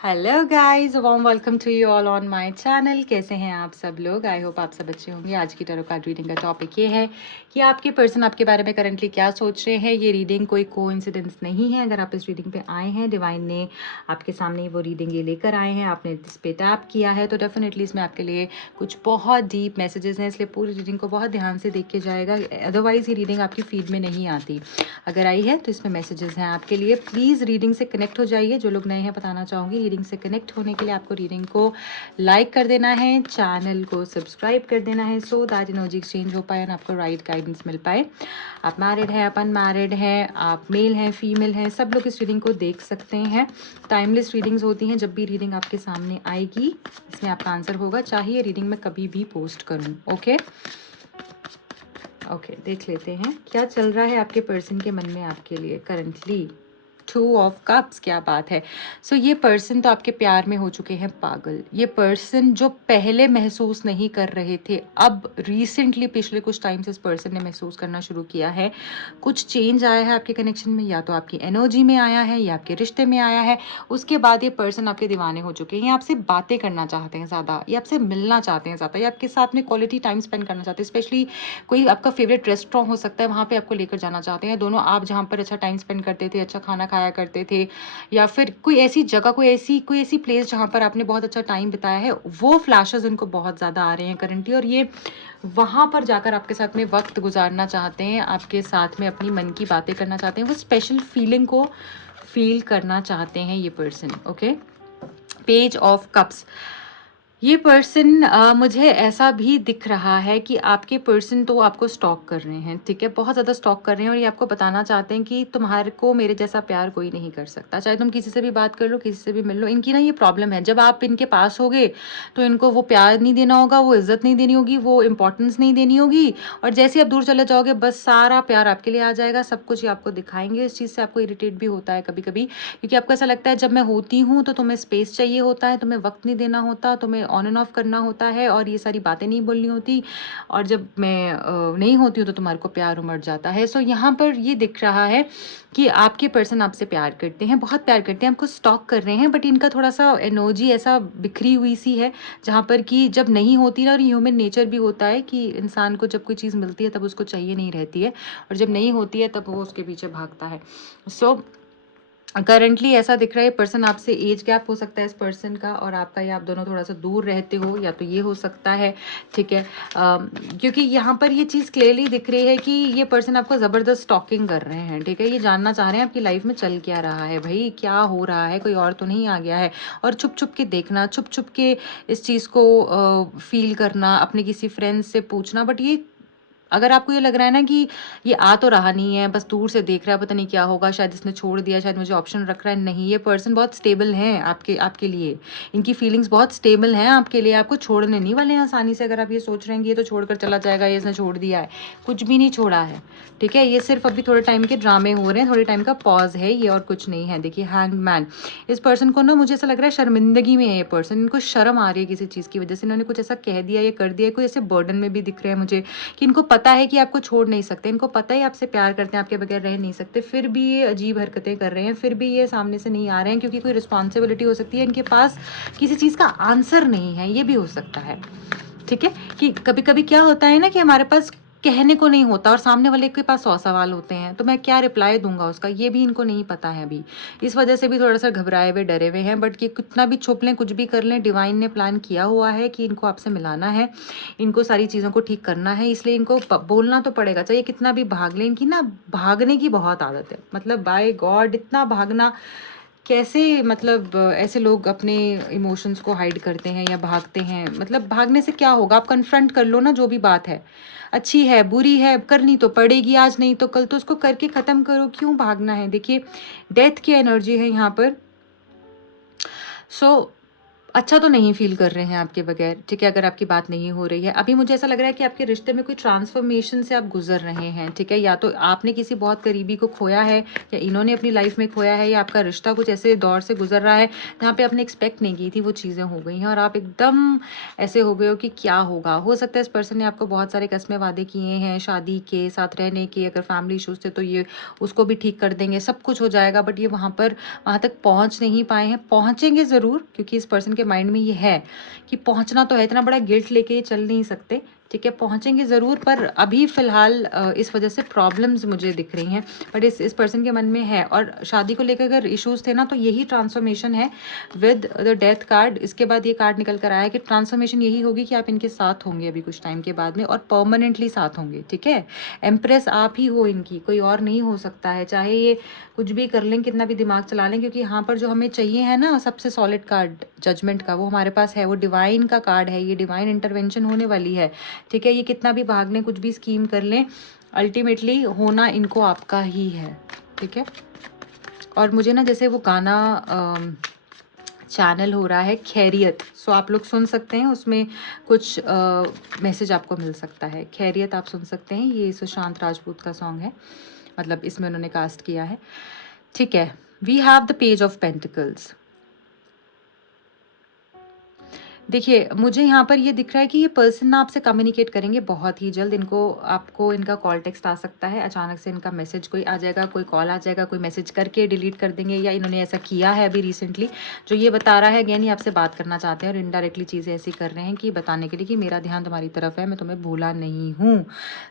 Hello guys, warm welcome to you all on my channel. कैसे हैं आप सब लोग? आई होप आप सब अच्छे होंगे। आज की टैरो कार्ड रीडिंग का टॉपिक ये है कि आपके पर्सन आपके बारे में करंटली क्या सोच रहे हैं। ये रीडिंग कोई कोइंसिडेंस नहीं है। अगर आप इस रीडिंग पे आए हैं, डिवाइन ने आपके सामने वो रीडिंग ये लेकर आए हैं, आपने इस पे टैप किया है, तो डेफिनेटली इसमें आपके लिए कुछ बहुत डीप मैसेजेस हैं। इसलिए पूरी रीडिंग को बहुत ध्यान से देख के जाएगा, अदरवाइज ये रीडिंग आपकी फीड में नहीं आती। अगर आई है तो इसमें मैसेजेस हैं आपके लिए। प्लीज़ रीडिंग से कनेक्ट हो जाइए। जो लोग नए हैं, बताना चाहूँगी, रीडिंग से कनेक्ट होने के लिए आपको रीडिंग को लाइक कर देना है, चैनल को सब्सक्राइब कर देना है, सो दैट एनर्जी एक्सचेंज हो पाए और आपको राइट गाइडेंस मिल पाए। आप मैरिड हैं, आप अनमैरिड हैं, आप मेल हैं, फीमेल हैं, सब लोग इस रीडिंग को देख सकते हैं। टाइमलेस रीडिंग्स होती हैं। जब भी रीडिंग आपके सामने आएगी, इसमें आपका आंसर होगा, चाहे ये रीडिंग मैं कभी भी पोस्ट करूँ। ओके, देख लेते हैं क्या चल रहा है आपके पर्सन के मन में आपके लिए करंटली। 2 ऑफ कप्स, क्या बात है। सो ये पर्सन तो आपके प्यार में हो चुके हैं पागल। ये पर्सन जो पहले महसूस नहीं कर रहे थे, अब रिसेंटली पिछले कुछ टाइम से इस पर्सन ने महसूस करना शुरू किया है। कुछ चेंज आया है आपके कनेक्शन में, या तो आपकी एनर्जी में आया है या आपके रिश्ते में आया है। उसके बाद ये पर्सन आपके दीवाने हो चुके हैं। ये आपसे बातें करना चाहते हैं ज़्यादा, ये आपसे मिलना चाहते हैं ज़्यादा, ये आपके साथ में क्वालिटी टाइम स्पेंड करना चाहते हैं। स्पेशली कोई आपका फेवरेट रेस्टोरेंट हो सकता है, वहाँ पे आपको लेकर जाना चाहते हैं। दोनों आप जहाँ पर अच्छा टाइम स्पेंड करते थे, अच्छा खाना खाया करते थे, या फिर कोई ऐसी जगह, कोई ऐसी प्लेस जहाँ पर आपने बहुत अच्छा टाइम बिताया है, वो फ्लैशेस इनको बहुत ज़्यादा आ रहे हैं करंटली। और ये वहाँ पर जाकर आपके साथ में वक्त गुजारना चाहते हैं, आपके साथ में अपनी मन की बातें करना चाहते हैं, वो स्पेशल फीलिंग को फील करना चाहते हैं ये person. Okay, page of cups. ये पर्सन मुझे ऐसा भी दिख रहा है कि आपके पर्सन तो आपको स्टॉक कर रहे हैं, ठीक है, बहुत ज़्यादा स्टॉक कर रहे हैं। और ये आपको बताना चाहते हैं कि तुम्हारे को मेरे जैसा प्यार कोई नहीं कर सकता। चाहे तुम किसी से भी बात कर लो, किसी से भी मिल लो, इनकी ना ये प्रॉब्लम है। जब आप इनके पास होगे तो इनको वो प्यार नहीं देना होगा, वो इज्जत नहीं देनी होगी, वो इंपॉर्टेंस नहीं देनी होगी। और जैसे ही आप दूर चले जाओगे, बस सारा प्यार आपके लिए आ जाएगा, सब कुछ ये आपको दिखाएंगे। इस चीज़ से आपको इरिटेट भी होता है कभी कभी, क्योंकि आपको ऐसा लगता है जब मैं होती हूँ तो तुम्हें स्पेस चाहिए होता है, तुम्हें वक्त नहीं देना होता, तुम्हें ऑन एंड ऑफ करना होता है, और ये सारी बातें नहीं बोलनी होती। और जब मैं नहीं होती हूँ तो तुम्हारे को प्यार उमड़ जाता है। सो यहाँ पर ये दिख रहा है कि आपके पर्सन आपसे प्यार करते हैं, बहुत प्यार करते हैं, आपको स्टॉक कर रहे हैं। बट इनका थोड़ा सा एनर्जी ऐसा बिखरी हुई सी है, जहाँ पर कि जब नहीं होती ना, और ह्यूमन नेचर भी होता है कि इंसान को जब कोई चीज़ मिलती है तब उसको चाहिए नहीं रहती है, और जब नहीं होती है तब वो उसके पीछे भागता है। सो करंटली ऐसा दिख रहा है पर्सन आपसे एज गैप हो सकता है इस पर्सन का और आपका, या आप दोनों थोड़ा सा दूर रहते हो, या तो ये हो सकता है, ठीक है। क्योंकि यहाँ पर ये चीज़ क्लियरली दिख रही है कि ये पर्सन आपको ज़बरदस्त स्टॉकिंग कर रहे हैं, ठीक है। ये जानना चाह रहे हैं आपकी लाइफ में चल क्या रहा है, भाई क्या हो रहा है, कोई और तो नहीं आ गया है। और छुप छुप के देखना, छुप छुप के इस चीज़ को फील करना, अपने किसी फ्रेंड्स से पूछना। बट ये, अगर आपको ये लग रहा है ना कि ये आ तो रहा नहीं है, बस दूर से देख रहा है, पता नहीं क्या होगा, शायद इसने छोड़ दिया, शायद मुझे ऑप्शन रख रहा है, नहीं, ये पर्सन बहुत स्टेबल है आपके आपके लिए। इनकी फीलिंग्स बहुत स्टेबल हैं आपके लिए, आपको छोड़ने नहीं वाले हैं आसानी से। अगर आप ये सोच रहे हैं कि ये तो छोड़कर चला जाएगा, ये इसने छोड़ दिया है, कुछ भी नहीं छोड़ा है, ठीक है। ये सिर्फ अभी थोड़े टाइम के ड्रामे हो रहे हैं, थोड़े टाइम का पॉज है ये, और कुछ नहीं है। देखिए, हैंग्ड मैन, इस पर्सन को ना मुझे ऐसा लग रहा है शर्मिंदगी में है ये पर्सन, इनको शर्म आ रही है किसी चीज़ की वजह से, इन्होंने कुछ ऐसा कह दिया या कर दिया, कोई ऐसे बर्डन में भी दिख रहे हैं मुझे कि इनको पता है कि आपको छोड़ नहीं सकते, इनको पता है आपसे प्यार करते हैं, आपके बगैर रह नहीं सकते, फिर भी ये अजीब हरकतें कर रहे हैं, फिर भी ये सामने से नहीं आ रहे हैं, क्योंकि कोई रिस्पॉन्सिबिलिटी हो सकती है, इनके पास किसी चीज़ का आंसर नहीं है, ये भी हो सकता है, ठीक है। कि कभी कभी क्या होता है ना कि हमारे पास कहने को नहीं होता और सामने वाले के पास 100 सवाल होते हैं, तो मैं क्या रिप्लाई दूंगा उसका, ये भी इनको नहीं पता है अभी। इस वजह से भी थोड़ा सा घबराए हुए, डरे हुए हैं। बट ये कितना भी छुप लें, कुछ भी कर लें, डिवाइन ने प्लान किया हुआ है कि इनको आपसे मिलाना है, इनको सारी चीज़ों को ठीक करना है, इसलिए इनको बोलना तो पड़ेगा, चाहे कितना भी भाग लें। इनकी ना भागने की बहुत आदत है, मतलब बाय गॉड इतना भागना कैसे, मतलब ऐसे लोग अपने इमोशंस को हाइड करते हैं या भागते हैं। मतलब भागने से क्या होगा, आप कन्फ्रंट कर लो ना, जो भी बात है, अच्छी है बुरी है, करनी तो पड़ेगी, आज नहीं तो कल, तो उसको करके ख़त्म करो, क्यों भागना है। देखिए, डेथ की एनर्जी है यहाँ पर। सो अच्छा तो नहीं फ़ील कर रहे हैं आपके बगैर, ठीक है, अगर आपकी बात नहीं हो रही है। अभी मुझे ऐसा लग रहा है कि आपके रिश्ते में कोई ट्रांसफ़ॉर्मेशन से आप गुज़र रहे हैं, ठीक है? या तो आपने किसी बहुत करीबी को खोया है या इन्होंने अपनी लाइफ़ में खोया है या आपका रिश्ता कुछ ऐसे दौर से गुज़र रहा है, जहाँ पे आपने एक्सपेक्ट नहीं की थी, वो चीज़ें हो गई हैं और आप एकदम ऐसे हो गए हो कि क्या होगा? हो सकता है इस पर्सन ने आपको बहुत सारे कस्में वादे किए हैं, शादी के, साथ रहने के, अगर फैमिली इश्यूज़ थे तो ये उसको भी ठीक कर देंगे, सब कुछ हो जाएगा, बट ये वहाँ तक पहुँच नहीं पाए हैं। पहुँचेंगे ज़रूर, क्योंकि इस पर्सन के माइंड में ये है कि पहुँचना तो है, इतना बड़ा गिल्ट लेके ये चल नहीं सकते, ठीक है? पहुँचेंगे ज़रूर, पर अभी फ़िलहाल इस वज़ह से प्रॉब्लम्स मुझे दिख रही हैं। बट इस पर्सन के मन में है, और शादी को लेकर अगर इश्यूज़ थे ना, तो यही ट्रांसफ़ॉर्मेशन है विद द डेथ कार्ड। इसके बाद ये कार्ड निकल कर आया है कि ट्रांसफ़ॉर्मेशन यही होगी कि आप इनके साथ होंगे अभी कुछ टाइम के बाद में, और परमानेंटली साथ होंगे, ठीक है? एम्प्रेस आप ही हो इनकी, कोई और नहीं हो सकता है। चाहे ये कुछ भी कर लें, कितना भी दिमाग चला लें, क्योंकि यहाँ पर जो हमें चाहिए है ना सबसे सॉलिड कार्ड जजमेंट का, वो हमारे पास है, वो डिवाइन का कार्ड है, ये डिवाइन इंटरवेंशन होने वाली है, ठीक है? ये कितना भी भाग लें, कुछ भी स्कीम कर लें, अल्टीमेटली होना इनको आपका ही है, ठीक है? और मुझे ना जैसे वो गाना चैनल हो रहा है खैरियत, सो आप लोग सुन सकते हैं, उसमें कुछ मैसेज आपको मिल सकता है। खैरियत आप सुन सकते हैं, ये सुशांत राजपूत का सॉन्ग है, मतलब इसमें उन्होंने कास्ट किया है, ठीक है? We have the page of pentacles. देखिए, मुझे यहाँ पर ये दिख रहा है कि ये पर्सन ना आपसे कम्युनिकेट करेंगे बहुत ही जल्द। इनको आपको इनका कॉल टेक्स्ट आ सकता है, अचानक से इनका मैसेज कोई आ जाएगा, कोई कॉल आ जाएगा, कोई मैसेज करके डिलीट कर देंगे, या इन्होंने ऐसा किया है अभी रिसेंटली, जो ये बता रहा है अगेन ये आपसे बात करना चाहते हैं और इनडायरेक्टली चीज़ें ऐसी कर रहे हैं कि बताने के लिए कि मेरा ध्यान तुम्हारी तरफ है, मैं तुम्हें भूला नहीं हूँ।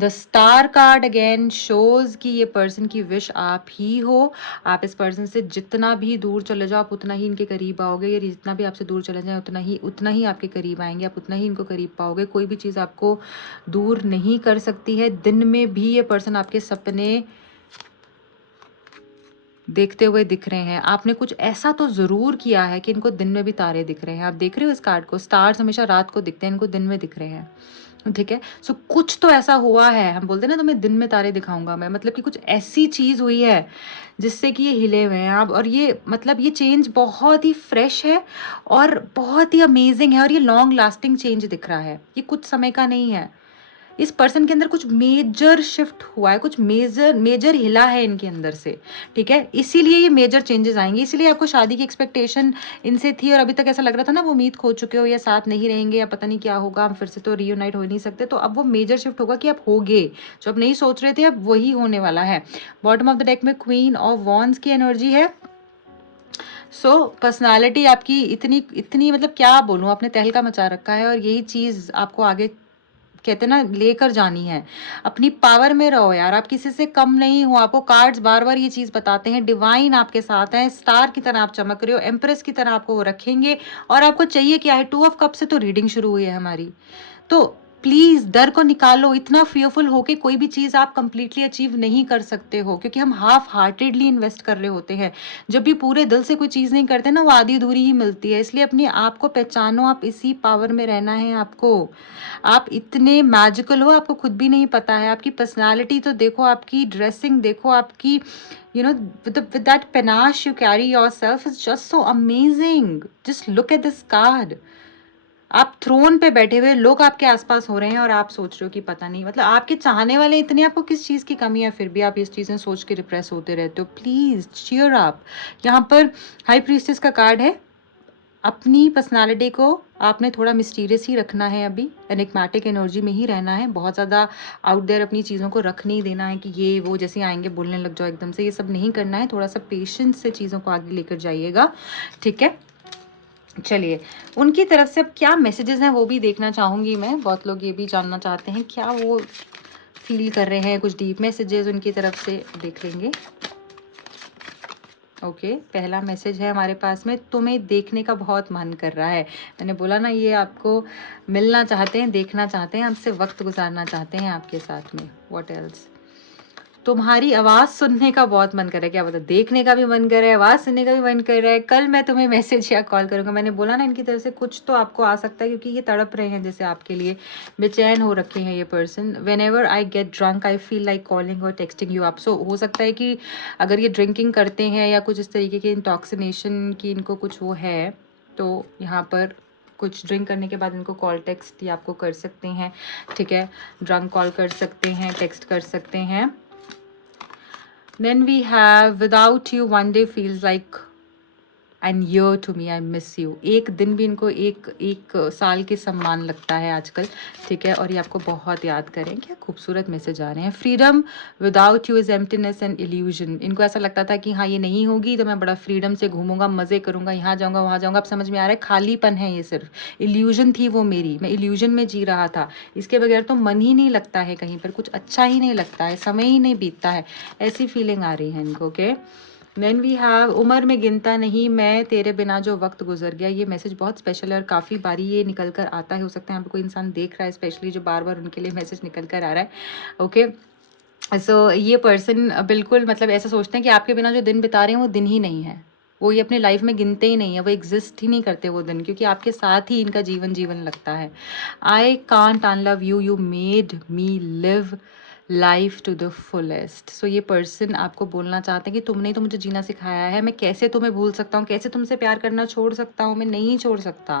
The star card again shows कि ये पर्सन की विश आप ही हो। आप इस पर्सन से जितना भी दूर चले जाओ, आप उतना ही इनके करीब आओगे, या जितना भी आपसे दूर चले जाएँ, उतना ही आपके करीब आएँगे, आप उतना ही इनको करीब पाओगे। कोई भी चीज़ आपको दूर नहीं कर सकती है। दिन में भी ये पर्सन आपके सपने देखते हुए दिख रहे हैं। आपने कुछ ऐसा तो ज़रूर किया है कि इनको दिन में भी तारे दिख रहे हैं। आप देख रहे हो इस कार्ड को, स्टार्स हमेशा रात को दिखते हैं, इनको दिन में दिख रहे हैं, ठीक है? सो कुछ तो ऐसा हुआ है, हम बोलते हैं ना तुम्हें दिन में तारे दिखाऊँगा मैं, मतलब कि कुछ ऐसी चीज़ हुई है जिससे कि ये हिले हुए हैं आप, और ये मतलब ये चेंज बहुत ही फ्रेश है और बहुत ही अमेज़िंग है, और ये लॉन्ग लास्टिंग चेंज दिख रहा है। ये कुछ समय का नहीं है। इस पर्सन के अंदर कुछ मेजर शिफ्ट हुआ है, कुछ मेजर हिला है इनके अंदर से, ठीक है? इसीलिए ये मेजर चेंजेस आएँगे, इसीलिए आपको शादी की एक्सपेक्टेशन इनसे थी और अभी तक ऐसा लग रहा था ना वो उम्मीद खो चुके हो या साथ नहीं रहेंगे या पता नहीं क्या होगा, हम फिर से तो रियूनाइट हो ही नहीं सकते, तो अब वो मेजर शिफ्ट होगा कि आप होगे। जो आप नहीं सोच रहे थे, अब वही होने वाला है। बॉटम ऑफ द डेक में क्वीन ऑफ वॉन्ड्स की एनर्जी है। पर्सनैलिटी आपकी इतनी इतनी मतलब क्या बोलूँ, आपने तहलका मचा रखा है, और यही चीज़ आपको आगे कहते हैं ना लेकर जानी है। अपनी पावर में रहो यार, आप किसी से कम नहीं हो। आपको कार्ड्स बार-बार ये चीज़ बताते हैं, डिवाइन आपके साथ है, स्टार की तरह आप चमक रहे हो, एम्प्रेस की तरह आपको वो रखेंगे, और आपको चाहिए क्या है? 2 ऑफ कप से तो रीडिंग शुरू हुई है हमारी। तो प्लीज़ डर को निकालो, इतना फ़ियरफुल होके कोई भी चीज़ आप कंप्लीटली अचीव नहीं कर सकते हो, क्योंकि हम हाफ़ हार्टेडली इन्वेस्ट कर रहे होते हैं। जब भी पूरे दिल से कोई चीज़ नहीं करते ना, वो आधी-अधूरी ही मिलती है। इसलिए अपने आप को पहचानो, आप इसी पावर में रहना है आपको। आप इतने मैजिकल हो, आपको खुद भी नहीं पता है। आपकी पर्सनैलिटी तो देखो, आपकी ड्रेसिंग देखो, आपकी you know with that panache you carry yourself is just so amazing. Just look at this card. आप थ्रोन पे बैठे हुए, लोग आपके आसपास हो रहे हैं और आप सोच रहे हो कि पता नहीं, मतलब आपके चाहने वाले इतने, आपको किस चीज़ की कमी है, फिर भी आप इस चीज़ें सोच के डिप्रेस होते रहते हो। Please cheer up. यहाँ पर हाई प्रीस्टेस का कार्ड है। अपनी पर्सनालिटी को आपने थोड़ा मिस्टीरियस ही रखना है, अभी एनिग्मेटिक एनर्जी में ही रहना है, बहुत ज़्यादा आउट देयर अपनी चीज़ों को रख नहीं देना है कि ये वो जैसे आएंगे बोलने लग जाओ एकदम से, ये सब नहीं करना है। थोड़ा सा पेशेंस से चीज़ों को आगे लेकर जाइएगा, ठीक है? चलिए, उनकी तरफ से अब क्या मैसेजेस हैं वो भी देखना चाहूँगी मैं। बहुत लोग ये भी जानना चाहते हैं क्या वो फील कर रहे हैं, कुछ डीप मैसेजेस उनकी तरफ से देख लेंगे। ओके, पहला मैसेज है हमारे पास में, तुम्हें देखने का बहुत मन कर रहा है। मैंने बोला ना, ये आपको मिलना चाहते हैं, देखना चाहते हैं, आपसे वक्त गुजारना चाहते हैं आपके साथ में। What else? तुम्हारी आवाज़ सुनने का बहुत मन कर रहा है। क्या पता, देखने का भी मन कर रहा है, आवाज़ सुनने का भी मन कर रहा है। कल मैं तुम्हें मैसेज या कॉल करूँगा। मैंने बोला ना, इनकी तरफ से कुछ तो आपको आ सकता है, क्योंकि ये तड़प रहे हैं जैसे आपके लिए, बेचैन हो रखे हैं ये person. Whenever I get drunk I feel like calling और टेक्सटिंग यू अप। सो हो सकता है कि अगर ये ड्रिंकिंग करते हैं या कुछ इस तरीके के इंटॉक्सिनेशन की इनको कुछ वो है, तो यहाँ पर कुछ ड्रिंक करने के बाद इनको कॉल टेक्स्ट या आपको कर सकते हैं, ठीक है, ड्रंक कॉल कर सकते हैं, टेक्स्ट कर सकते हैं। Then we have without you one day feels like and year to me, I miss you. एक दिन भी इनको एक साल के सम्मान लगता है आजकल, ठीक है, और ये आपको बहुत याद करें। क्या खूबसूरत मैसेज आ रहे हैं। Freedom without you is emptiness and illusion. इनको ऐसा लगता था कि हाँ ये नहीं होगी तो मैं बड़ा फ्रीडम से घूमूंगा, मज़े करूंगा, यहाँ जाऊंगा वहाँ जाऊंगा। अब समझ में आ रहा है खालीपन है ये, सिर्फ इल्यूजन थी वो मेरी, मैं इल्यूजन में जी रहा था। इसके बगैर तो मन ही नहीं लगता है कहीं पर, कुछ अच्छा ही नहीं लगता है, समय ही नहीं बीतता है, ऐसी फीलिंग आ रही है इनको। ओके, देन वी हैव उम्र में गिनता नहीं मैं तेरे बिना जो वक्त गुजर गया। ये मैसेज बहुत स्पेशल है और काफ़ी बारी ये निकल कर आता है। हो सकता है यहाँ पे कोई इंसान देख रहा है स्पेशली जो बार बार उनके लिए मैसेज निकल कर आ रहा है। ओके, सो ये पर्सन बिल्कुल मतलब ऐसा सोचते हैं कि आपके बिना जो दिन बिता रहे हैं वो दिन ही नहीं है, वो ये अपनी लाइफ में गिनते ही नहीं है, वो एग्जिस्ट ही नहीं करते वो दिन, क्योंकि आपके साथ ही इनका जीवन जीवन लगता है। I can't unlove you, you made me live life to the fullest. So ये पर्सन आपको बोलना चाहते हैं कि तुमने ही तो मुझे जीना सिखाया है, मैं कैसे तुम्हें भूल सकता हूँ, कैसे तुमसे प्यार करना छोड़ सकता हूँ, मैं नहीं छोड़ सकता।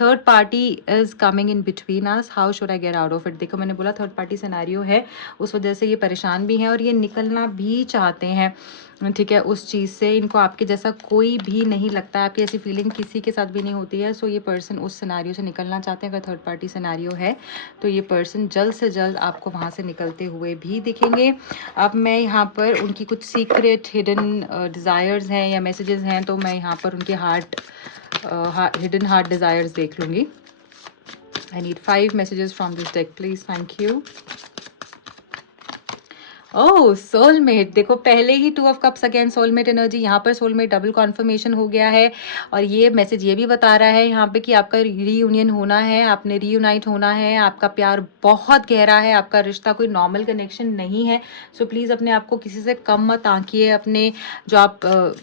Third party is coming in between us, how should I get out of it. देखो मैंने बोला थर्ड पार्टी सिनेरियो है, उस वजह से ये परेशान भी हैं और ये निकलना भी चाहते हैं, ठीक है, उस चीज़ से। इनको आपके जैसा कोई भी नहीं लगता है, आपकी ऐसी फीलिंग किसी के साथ भी नहीं होती है। सो ये पर्सन उस सिनेरियो से निकलना चाहते हैं। अगर थर्ड पार्टी सिनेरियो है तो ये पर्सन जल्द से जल्द आपको वहाँ से निकलते हुए भी दिखेंगे। अब मैं यहाँ पर उनकी कुछ सीक्रेट हिडन डिज़ायर्स हैं या मैसेजेस हैं, तो मैं यहाँ पर उनके हिडन हार्ट डिज़ायर्स देख लूँगी। I need 5 messages from this deck please, thank you. Oh soulmate, देखो पहले ही 2 of cups again soulmate energy, यहाँ पर सोलमेट डबल कॉन्फर्मेशन हो गया है। और ये मैसेज ये भी बता रहा है यहाँ पे कि आपका रीयूनियन होना है, आपने रीयूनाइट होना है, आपका प्यार बहुत गहरा है, आपका रिश्ता कोई नॉर्मल कनेक्शन नहीं है। सो प्लीज़ अपने आप को किसी से कम मत आंकिए। अपने जो आप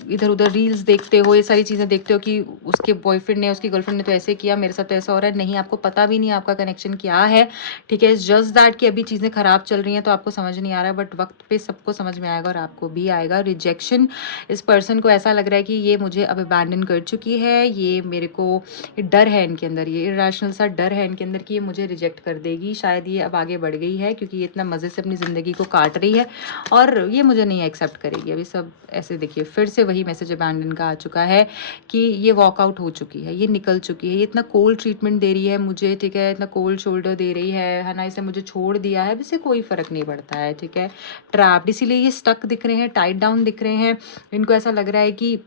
इधर उधर रील्स देखते हो, ये सारी चीज़ें देखते हो कि उसके बॉयफ्रेंड ने उसकी गर्लफ्रेंड ने तो ऐसे किया, मेरे साथ तो ऐसा हो रहा है, नहीं, आपको पता भी नहीं आपका कनेक्शन क्या है, ठीक है। जस्ट दैट कि अभी चीज़ें ख़राब चल रही हैं तो आपको समझ नहीं आ रहा है, बट वक्त पे सबको समझ में आएगा और आपको भी आएगा। रिजेक्शन, इस पर्सन को ऐसा लग रहा है कि ये मुझे अब अबैंडन कर चुकी है, ये मेरे को, ये डर है इनके अंदर, ये इरेशनल सा डर है इनके अंदर कि ये मुझे रिजेक्ट कर देगी। शायद ये अब आगे बढ़ गई है क्योंकि ये इतना मज़े से अपनी ज़िंदगी को काट रही है और ये मुझे नहीं एक्सेप्ट करेगी अभी। सब ऐसे देखिए फिर से वही मैसेज अबैंडन का आ चुका है कि ये वॉकआउट हो चुकी है, ये निकल चुकी है, ये इतना कोल्ड ट्रीटमेंट दे रही है मुझे, ठीक है, इतना कोल्ड शोल्डर दे रही है ना, इसे मुझे छोड़ दिया है, इससे कोई फ़र्क नहीं पड़ता है, ठीक है। ट्रैप्ड, इसीलिए ये स्टक दिख रहे हैं, टाइट डाउन दिख रहे हैं। इनको ऐसा लग रहा है कि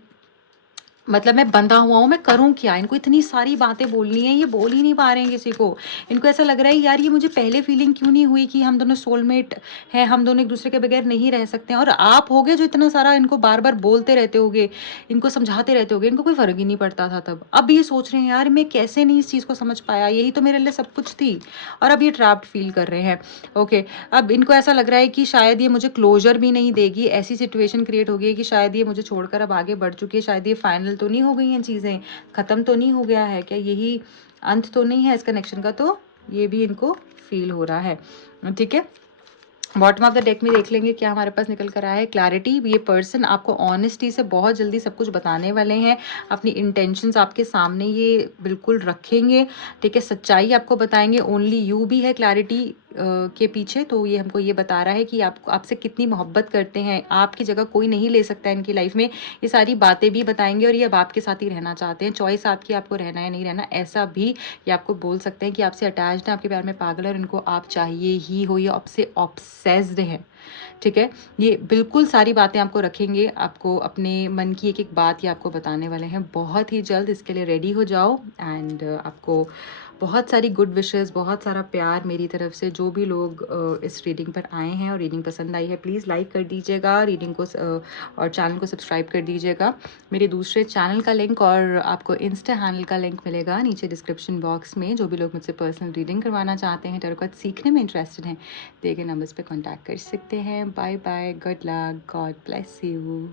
मतलब मैं बंधा हुआ हूँ, मैं करूँ क्या, इनको इतनी सारी बातें बोलनी है, ये बोल ही नहीं पा रहे हैं किसी को। इनको ऐसा लग रहा है यार ये मुझे पहले फीलिंग क्यों नहीं हुई कि हम दोनों सोलमेट हैं, हम दोनों एक दूसरे के बगैर नहीं रह सकते हैं। और आप होगे जो इतना सारा इनको बार बार बोलते रहते होगे, इनको समझाते रहते होगे, इनको कोई फ़र्क ही नहीं पड़ता था तब। अब ये सोच रहे हैं यार मैं कैसे नहीं इस चीज़ को समझ पाया, यही तो मेरे लिए सब कुछ थी, और अब ये ट्रैप्ड फील कर रहे हैं। ओके, अब इनको ऐसा लग रहा है कि शायद ये मुझे क्लोजर भी नहीं देगी, ऐसी सिचुएशन क्रिएट हो गई है कि शायद ये मुझे छोड़कर अब आगे बढ़ चुकी है, शायद ये फाइनल तो नहीं हो गई हैं चीज़ें, ख़त्म तो नहीं हो गया है क्या, यही अंत तो नहीं है इस कनेक्शन का, तो ये भी इनको फील हो रहा है, ठीक है। बॉटम ऑफ द डेक में देख लेंगे क्या हमारे पास निकल कर आया है। क्लैरिटी, ये पर्सन आपको ऑनेस्टी से बहुत जल्दी सब कुछ बताने वाले हैं, अपनी इंटेंशंस आपके सामने ये बिल्कुल रखेंगे, ठीक है, सच्चाई आपको बताएंगे। ओनली यू भी है क्लैरिटी के पीछे, तो ये हमको ये बता रहा है कि आपसे कितनी मोहब्बत करते हैं, आपकी जगह कोई नहीं ले सकता है इनकी लाइफ में, ये सारी बातें भी बताएंगे। और ये अब आपके साथ ही रहना चाहते हैं, चॉइस आपकी, आपको रहना है नहीं रहना, ऐसा भी ये आपको बोल सकते हैं कि आपसे अटैच्ड है, आपके प्यार में पागल है और इनको आप चाहिए ही हो, ये आपसे ऑब्सेस्ड हैं, ठीक है। ये बिल्कुल सारी बातें आपको रखेंगे, आपको अपने मन की एक एक बात ये आपको बताने वाले हैं बहुत ही जल्द। इसके लिए रेडी हो जाओ एंड आपको बहुत सारी गुड विशेस, बहुत सारा प्यार मेरी तरफ से। जो भी लोग इस रीडिंग पर आए हैं और रीडिंग पसंद आई है प्लीज़ लाइक कर दीजिएगा, रीडिंग को और चैनल को सब्सक्राइब कर दीजिएगा। मेरे दूसरे चैनल का लिंक और आपको इंस्टा हैंडल का लिंक मिलेगा नीचे डिस्क्रिप्शन बॉक्स में। जो भी लोग मुझसे पर्सनल रीडिंग करवाना चाहते हैं, टैरो कार्ड सीखने में इंटरेस्टेड हैं, दिए गए नंबर्स पे कांटेक्ट कर सकते हैं। Bye bye, good luck, God bless you.